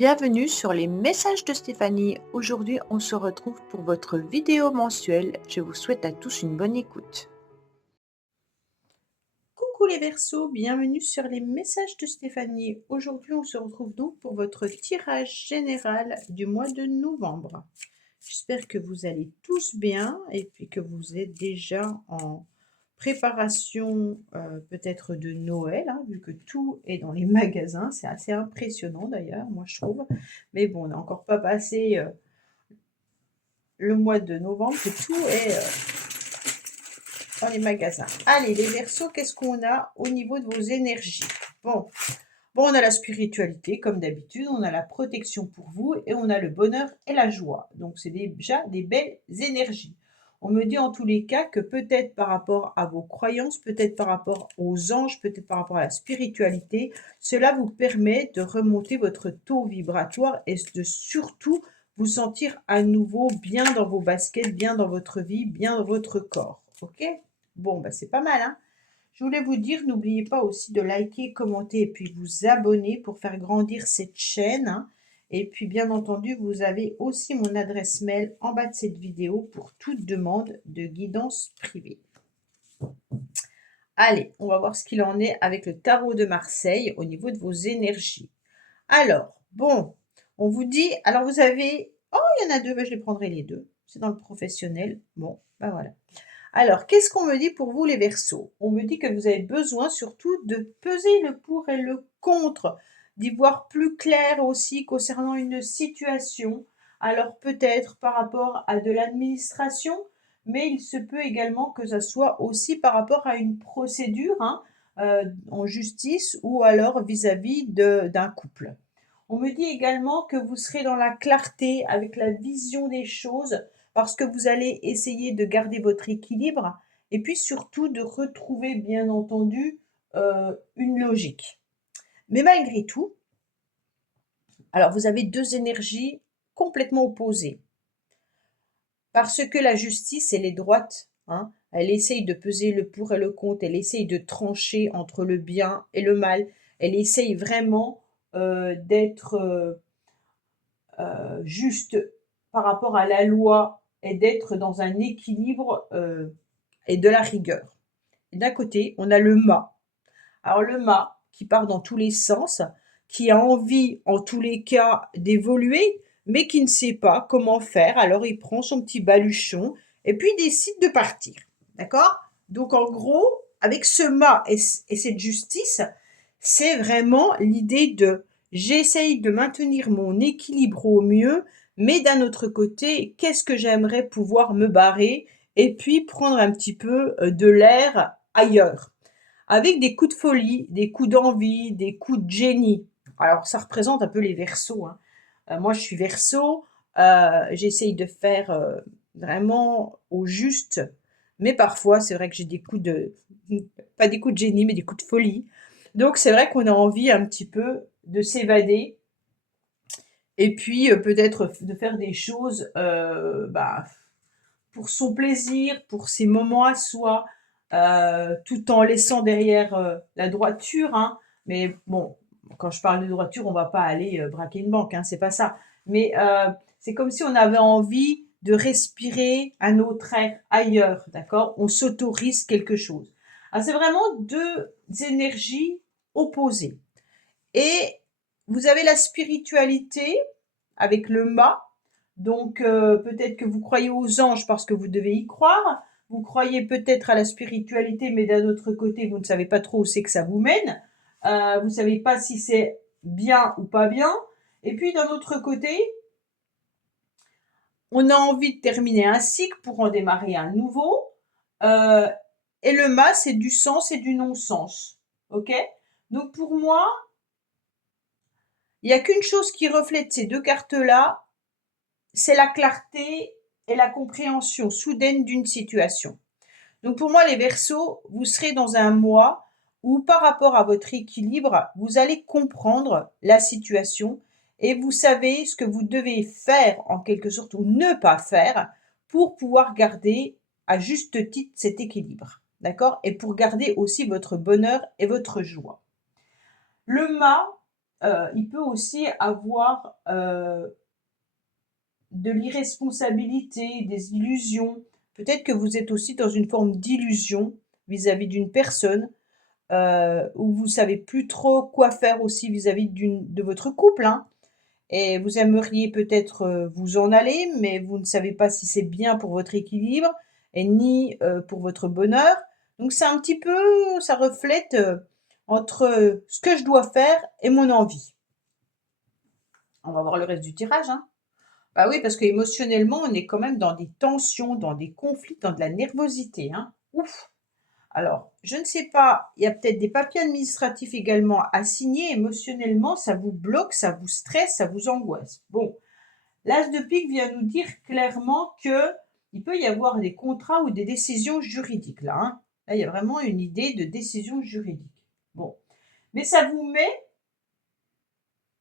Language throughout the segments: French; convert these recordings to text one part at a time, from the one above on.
Bienvenue sur les messages de Stéphanie. Aujourd'hui, on se retrouve pour votre vidéo mensuelle. Je vous souhaite à tous une bonne écoute. Coucou les Verseaux, bienvenue sur les messages de Stéphanie. Aujourd'hui, on se retrouve donc pour votre tirage général du mois de novembre. J'espère que vous allez tous bien et puis que vous êtes déjà en préparation peut-être de Noël, hein, vu que tout est dans les magasins. C'est assez impressionnant d'ailleurs, moi je trouve. Mais bon, on n'a encore pas passé le mois de novembre, que tout est dans les magasins. Allez, les Verseaux, qu'est-ce qu'on a au niveau de vos énergies? Bon, on a la spiritualité, comme d'habitude, on a la protection pour vous et on a le bonheur et la joie. Donc, c'est déjà des belles énergies. On me dit en tous les cas que peut-être par rapport à vos croyances, peut-être par rapport aux anges, peut-être par rapport à la spiritualité, cela vous permet de remonter votre taux vibratoire et de surtout vous sentir à nouveau bien dans vos baskets, bien dans votre vie, bien dans votre corps. Ok? Bon, bah c'est pas mal, hein? Je voulais vous dire, n'oubliez pas aussi de liker, commenter et puis vous abonner pour faire grandir cette chaîne, hein. Et puis bien entendu, vous avez aussi mon adresse mail en bas de cette vidéo pour toute demande de guidance privée. Allez, on va voir ce qu'il en est avec le tarot de Marseille au niveau de vos énergies. Alors, bon, on vous dit, alors vous avez, oh, il y en a deux, ben je les prendrai les deux. C'est dans le professionnel. Bon, ben voilà. Alors, qu'est-ce qu'on me dit pour vous les Verseaux? On me dit que vous avez besoin surtout de peser le pour et le contre, d'y voir plus clair aussi concernant une situation. Alors peut-être par rapport à de l'administration, mais il se peut également que ça soit aussi par rapport à une procédure, hein, en justice ou alors vis-à-vis d'un couple. On me dit également que vous serez dans la clarté avec la vision des choses parce que vous allez essayer de garder votre équilibre et puis surtout de retrouver bien entendu une logique. Mais malgré tout, alors vous avez deux énergies complètement opposées parce que la justice, elle est droite, hein. Elle essaye de peser le pour et le contre, elle essaye de trancher entre le bien et le mal, elle essaye vraiment d'être juste par rapport à la loi et d'être dans un équilibre et de la rigueur. Et d'un côté, on a le mât. Alors le mât qui part dans tous les sens, qui a envie en tous les cas d'évoluer, mais qui ne sait pas comment faire. Alors il prend son petit baluchon et puis il décide de partir. D'accord? Donc en gros, avec ce mât et cette justice, c'est vraiment l'idée de j'essaye de maintenir mon équilibre au mieux, mais d'un autre côté, qu'est-ce que j'aimerais pouvoir me barrer et puis prendre un petit peu de l'air ailleurs, avec des coups de folie, des coups d'envie, des coups de génie. Alors ça représente un peu les Verseaux, hein. Moi je suis Verseau, j'essaye de faire vraiment au juste, mais parfois c'est vrai que j'ai des coups de, pas des coups de génie, mais des coups de folie. Donc c'est vrai qu'on a envie un petit peu de s'évader et puis peut-être de faire des choses pour son plaisir, pour ses moments à soi, tout en laissant derrière la droiture, hein. Mais bon, quand je parle de droiture, on va pas aller braquer une banque, hein, c'est pas ça. Mais c'est comme si on avait envie de respirer un autre air ailleurs, d'accord? On s'autorise quelque chose. Alors c'est vraiment deux énergies opposées. Et vous avez la spiritualité avec le mât. Donc peut-être que vous croyez aux anges parce que vous devez y croire. Vous croyez peut-être à la spiritualité, mais d'un autre côté, vous ne savez pas trop où c'est que ça vous mène. Vous ne savez pas si c'est bien ou pas bien. Et puis d'un autre côté, on a envie de terminer un cycle pour en démarrer un nouveau. Euh, et le mât, c'est du sens et du non-sens. Ok? Donc pour moi, il n'y a qu'une chose qui reflète ces deux cartes-là, c'est la clarté et la compréhension soudaine d'une situation. Donc pour moi, les Verseaux, vous serez dans un mois où par rapport à votre équilibre, vous allez comprendre la situation et vous savez ce que vous devez faire en quelque sorte ou ne pas faire pour pouvoir garder à juste titre cet équilibre. D'accord? Et pour garder aussi votre bonheur et votre joie. Le mât, il peut aussi avoir de l'irresponsabilité, des illusions. Peut-être que vous êtes aussi dans une forme d'illusion vis-à-vis d'une personne, où vous savez plus trop quoi faire aussi vis-à-vis de votre couple, hein. Et vous aimeriez peut-être, vous en aller, mais vous ne savez pas si c'est bien pour votre équilibre et ni, pour votre bonheur. Donc c'est un petit peu ça reflète, entre, ce que je dois faire et mon envie. On va voir le reste du tirage, hein. Bah oui, parce qu'émotionnellement, on est quand même dans des tensions, dans des conflits, dans de la nervosité, hein. Ouf! Alors, je ne sais pas, il y a peut-être des papiers administratifs également à signer. Émotionnellement, ça vous bloque, ça vous stresse, ça vous angoisse. Bon, l'As de pique vient nous dire clairement que il peut y avoir des contrats ou des décisions juridiques là, hein. Là, il y a vraiment une idée de décision juridique. Bon, mais ça vous met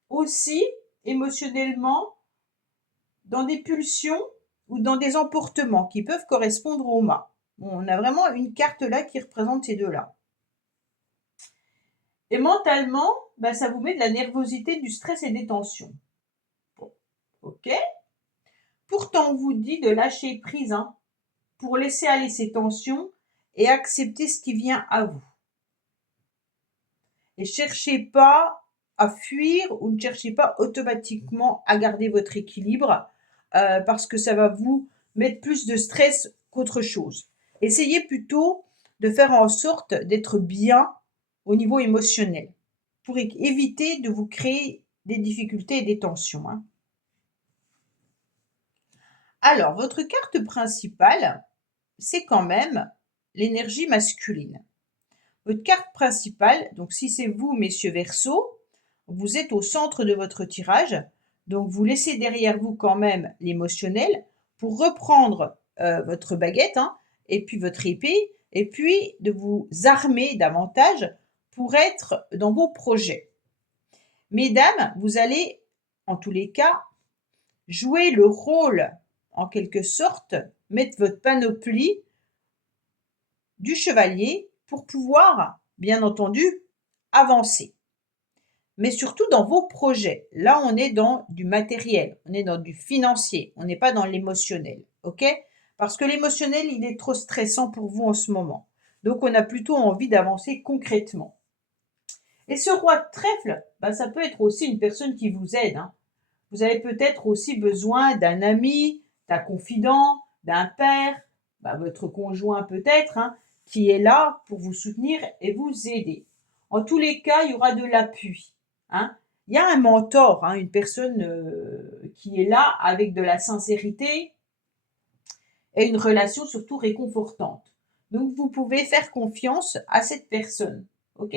aussi émotionnellement dans des pulsions ou dans des emportements qui peuvent correspondre au mât. Bon, on a vraiment une carte là qui représente ces deux-là. Et mentalement, bah, ça vous met de la nervosité, du stress et des tensions. Bon, ok. Pourtant, on vous dit de lâcher prise, hein, pour laisser aller ces tensions et accepter ce qui vient à vous. Et cherchez pas à fuir ou ne cherchez pas automatiquement à garder votre équilibre, parce que ça va vous mettre plus de stress qu'autre chose. Essayez plutôt de faire en sorte d'être bien au niveau émotionnel pour éviter de vous créer des difficultés et des tensions, hein. Alors, votre carte principale, c'est quand même l'énergie masculine. Votre carte principale, donc si c'est vous, messieurs Verseau, vous êtes au centre de votre tirage, donc vous laissez derrière vous quand même l'émotionnel pour reprendre votre baguette, hein, et puis votre épée, et puis de vous armer davantage pour être dans vos projets. Mesdames, vous allez, en tous les cas, jouer le rôle, en quelque sorte, mettre votre panoplie du chevalier pour pouvoir, bien entendu, avancer. Mais surtout dans vos projets. Là, on est dans du matériel, on est dans du financier, on n'est pas dans l'émotionnel, ok? Parce que l'émotionnel, il est trop stressant pour vous en ce moment. Donc, on a plutôt envie d'avancer concrètement. Et ce roi de trèfle, bah, ça peut être aussi une personne qui vous aide, hein. Vous avez peut-être aussi besoin d'un ami, d'un confident, d'un père, bah, votre conjoint peut-être, hein, qui est là pour vous soutenir et vous aider. En tous les cas, il y aura de l'appui, hein. Il y a un mentor, hein, une personne qui est là avec de la sincérité et une relation surtout réconfortante. Donc, vous pouvez faire confiance à cette personne, ok?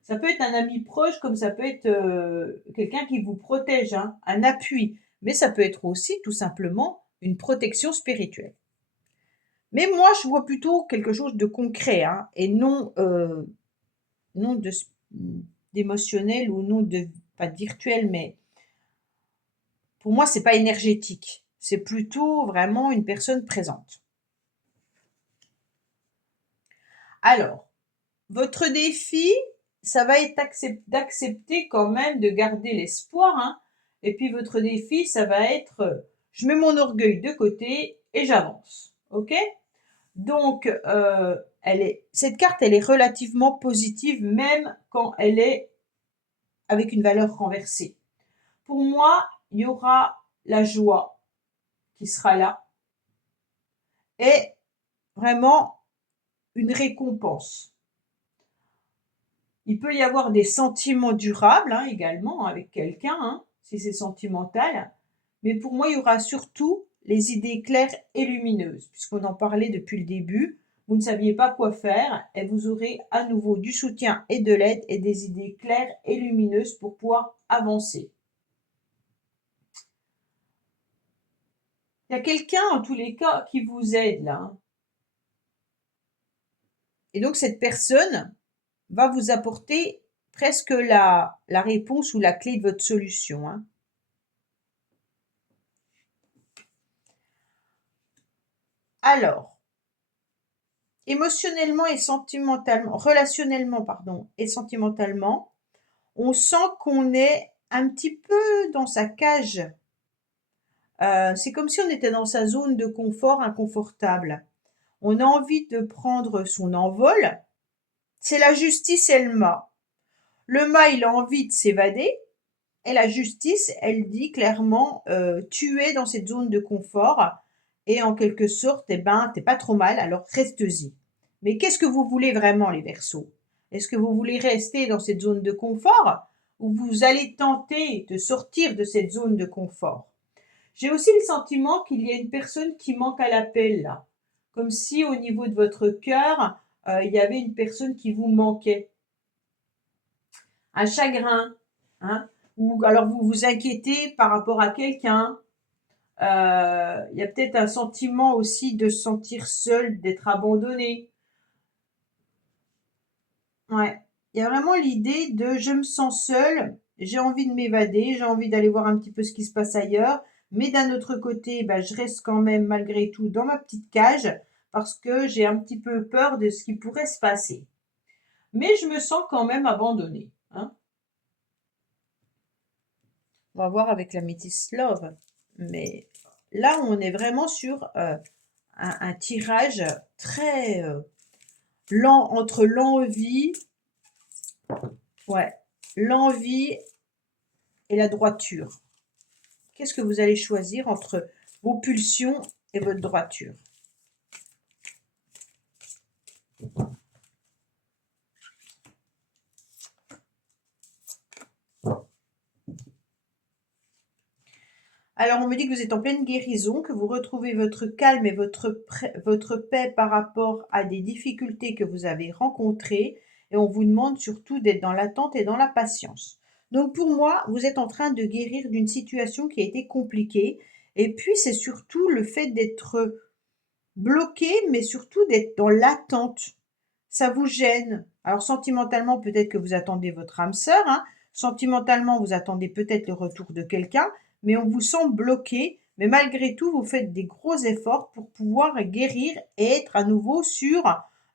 Ça peut être un ami proche, comme ça peut être quelqu'un qui vous protège, hein, un appui. Mais ça peut être aussi tout simplement une protection spirituelle. Mais moi, je vois plutôt quelque chose de concret, hein, et non, non d'émotionnel ou non de, pas de virtuel, mais pour moi, c'est pas énergétique. C'est plutôt vraiment une personne présente. Alors, votre défi, ça va être d'accepter quand même de garder l'espoir, hein. Et puis votre défi, ça va être, je mets mon orgueil de côté et j'avance. OK? Donc, cette carte, elle est relativement positive, même quand elle est avec une valeur renversée. Pour moi, il y aura la joie qui sera là et vraiment une récompense. Il peut y avoir des sentiments durables, hein, également avec quelqu'un, hein, si c'est sentimental. Mais pour moi, il y aura surtout les idées claires et lumineuses, puisqu'on en parlait depuis le début. Vous ne saviez pas quoi faire et vous aurez à nouveau du soutien et de l'aide et des idées claires et lumineuses pour pouvoir avancer. Il y a quelqu'un, en tous les cas, qui vous aide là, hein. Et donc, cette personne va vous apporter presque la réponse ou la clé de votre solution, hein. Alors, émotionnellement et sentimentalement, relationnellement, pardon, et sentimentalement, on sent qu'on est un petit peu dans sa cage. C'est comme si on était dans sa zone de confort inconfortable. On a envie de prendre son envol. C'est la justice et le mât. Le mât, il a envie de s'évader. Et la justice, elle dit clairement, tu es dans cette zone de confort et en quelque sorte, eh ben, t'es pas trop mal, alors reste-y. Mais qu'est-ce que vous voulez vraiment, les Verseaux? Est-ce que vous voulez rester dans cette zone de confort ou vous allez tenter de sortir de cette zone de confort? J'ai aussi le sentiment qu'il y a une personne qui manque à l'appel là, comme si au niveau de votre cœur, il y avait une personne qui vous manquait. Un chagrin, hein? Ou alors vous vous inquiétez par rapport à quelqu'un. Il y a peut-être un sentiment aussi de se sentir seul, d'être abandonné. Ouais. Il y a vraiment l'idée de je me sens seule, j'ai envie de m'évader, j'ai envie d'aller voir un petit peu ce qui se passe ailleurs, mais d'un autre côté, bah, je reste quand même malgré tout dans ma petite cage parce que j'ai un petit peu peur de ce qui pourrait se passer. Mais je me sens quand même abandonnée, hein. On va voir avec la Métis Love. Mais là, on est vraiment sur un tirage très lent, entre l'envie, ouais, l'envie et la droiture. Qu'est-ce que vous allez choisir entre vos pulsions et votre droiture? Alors, on me dit que vous êtes en pleine guérison, que vous retrouvez votre calme et votre paix par rapport à des difficultés que vous avez rencontrées. Et on vous demande surtout d'être dans l'attente et dans la patience. Donc, pour moi, vous êtes en train de guérir d'une situation qui a été compliquée. Et puis, c'est surtout le fait d'être bloqué, mais surtout d'être dans l'attente. Ça vous gêne. Alors, sentimentalement, peut-être que vous attendez votre âme sœur, hein. Sentimentalement, vous attendez peut-être le retour de quelqu'un, mais on vous sent bloqué. Mais malgré tout, vous faites des gros efforts pour pouvoir guérir et être à nouveau sur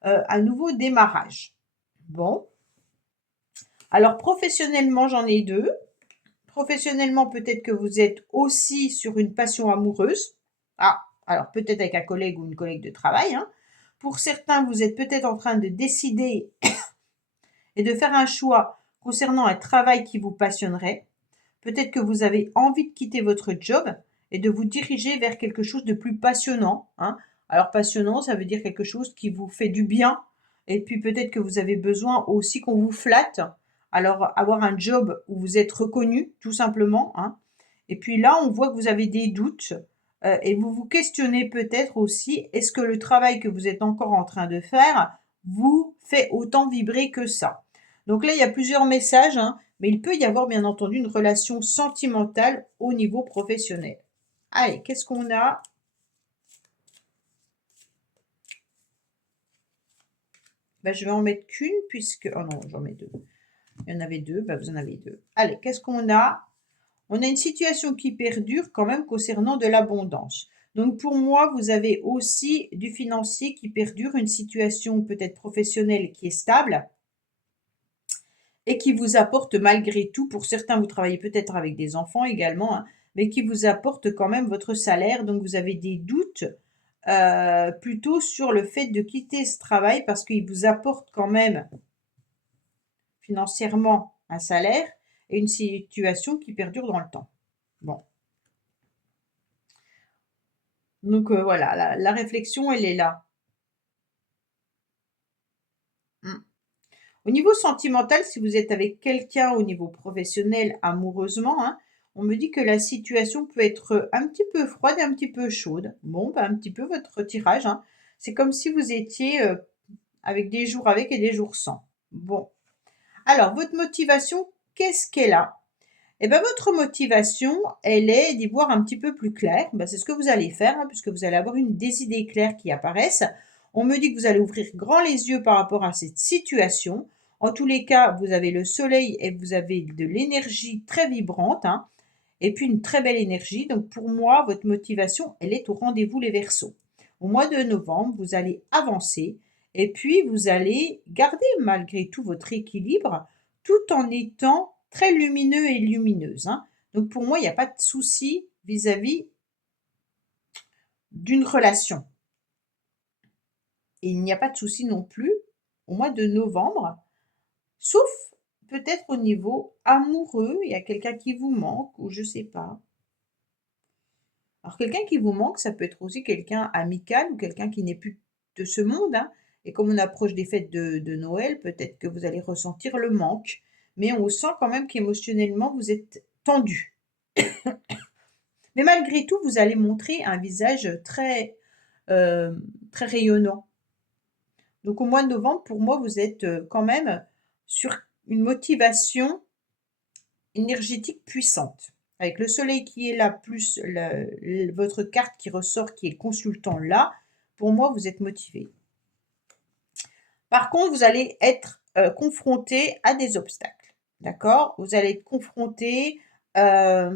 un nouveau démarrage. Bon. Alors, professionnellement, j'en ai deux. Professionnellement, peut-être que vous êtes aussi sur une passion amoureuse. Ah, alors peut-être avec un collègue ou une collègue de travail, hein. Pour certains, vous êtes peut-être en train de décider et de faire un choix concernant un travail qui vous passionnerait. Peut-être que vous avez envie de quitter votre job et de vous diriger vers quelque chose de plus passionnant, hein. Alors passionnant, ça veut dire quelque chose qui vous fait du bien. Et puis peut-être que vous avez besoin aussi qu'on vous flatte. Alors avoir un job où vous êtes reconnu, tout simplement, hein. Et puis là, on voit que vous avez des doutes et vous vous questionnez peut-être aussi, est-ce que le travail que vous êtes encore en train de faire vous fait autant vibrer que ça? Donc là, il y a plusieurs messages, hein, mais il peut y avoir bien entendu une relation sentimentale au niveau professionnel. Allez, qu'est-ce qu'on a? Ben, je vais en mettre qu'une puisque... Oh non, j'en mets deux. Il y en avait deux, ben, vous en avez deux. Allez, qu'est-ce qu'on a? On a une situation qui perdure quand même concernant de l'abondance. Donc pour moi, vous avez aussi du financier qui perdure, une situation peut-être professionnelle qui est stable et qui vous apporte malgré tout, pour certains vous travaillez peut-être avec des enfants également, hein, mais qui vous apporte quand même votre salaire. Donc vous avez des doutes plutôt sur le fait de quitter ce travail parce qu'il vous apporte quand même financièrement un salaire et une situation qui perdure dans le temps. Bon. Donc voilà, la réflexion, elle est là. Mmh. Au niveau sentimental, si vous êtes avec quelqu'un au niveau professionnel, amoureusement, hein, on me dit que la situation peut être un petit peu froide et un petit peu chaude. Bon, bah, un petit peu votre tirage, hein. C'est comme si vous étiez avec des jours avec et des jours sans. Bon. Alors, votre motivation, qu'est-ce qu'elle a? Eh bien, votre motivation, elle est d'y voir un petit peu plus clair. Ben, c'est ce que vous allez faire, hein, puisque vous allez avoir des idées claires qui apparaissent. On me dit que vous allez ouvrir grand les yeux par rapport à cette situation. En tous les cas, vous avez le soleil et vous avez de l'énergie très vibrante, hein, et puis une très belle énergie. Donc pour moi, votre motivation, elle est au rendez-vous les Verseaux. Au mois de novembre, vous allez avancer et puis vous allez garder malgré tout votre équilibre tout en étant très lumineux et lumineuse, hein. Donc pour moi, il n'y a pas de souci vis-à-vis d'une relation. Et il n'y a pas de souci non plus au mois de novembre, sauf peut-être au niveau amoureux, il y a quelqu'un qui vous manque ou je sais pas. Alors quelqu'un qui vous manque, ça peut être aussi quelqu'un amical ou quelqu'un qui n'est plus de ce monde, hein. Et comme on approche des fêtes de Noël, peut-être que vous allez ressentir le manque. Mais on sent quand même qu'émotionnellement, vous êtes tendu. Mais malgré tout, vous allez montrer un visage très, très rayonnant. Donc au mois de novembre, pour moi, vous êtes quand même sur une motivation énergétique puissante. Avec le soleil qui est là, plus votre carte qui ressort, qui est consultant là, pour moi, vous êtes motivé. Par contre, vous allez être confronté à des obstacles. D'accord? Vous allez être confronté à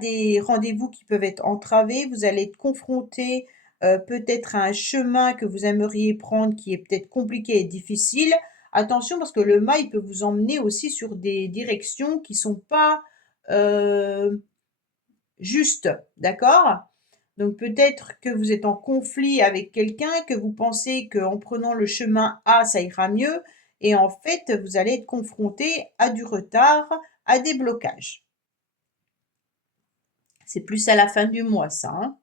des rendez-vous qui peuvent être entravés. Vous allez être confronté peut-être à un chemin que vous aimeriez prendre qui est peut-être compliqué et difficile. Attention parce que le mât, il peut vous emmener aussi sur des directions qui ne sont pas justes. D'accord? Donc peut-être que vous êtes en conflit avec quelqu'un, que vous pensez qu'en prenant le chemin A, ça ira mieux. Et en fait, vous allez être confronté à du retard, à des blocages. C'est plus à la fin du mois, ça, hein.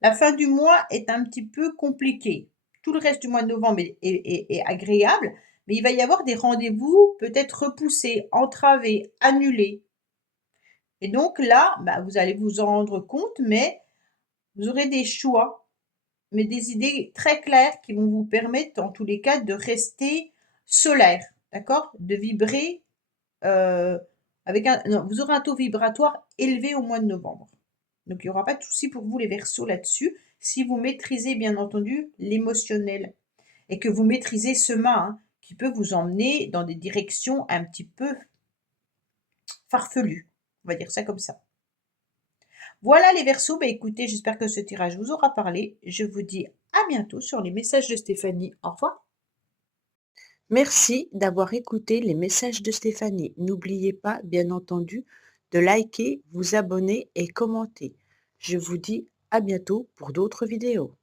La fin du mois est un petit peu compliquée. Tout le reste du mois de novembre est agréable, mais il va y avoir des rendez-vous peut-être repoussés, entravés, annulés. Et donc là, bah, vous allez vous en rendre compte, mais vous aurez des choix, mais des idées très claires qui vont vous permettre, en tous les cas, de rester solaire, d'accord? De vibrer avec non, vous aurez un taux vibratoire élevé au mois de novembre. Donc, il n'y aura pas de souci pour vous, les Verseaux, là-dessus, si vous maîtrisez, bien entendu, l'émotionnel et que vous maîtrisez ce mât, hein, qui peut vous emmener dans des directions un petit peu farfelues. On va dire ça comme ça. Voilà les Verseaux, bah écoutez, j'espère que ce tirage vous aura parlé. Je vous dis à bientôt sur les messages de Stéphanie. Au revoir. Merci d'avoir écouté les messages de Stéphanie. N'oubliez pas, bien entendu, de liker, vous abonner et commenter. Je vous dis à bientôt pour d'autres vidéos.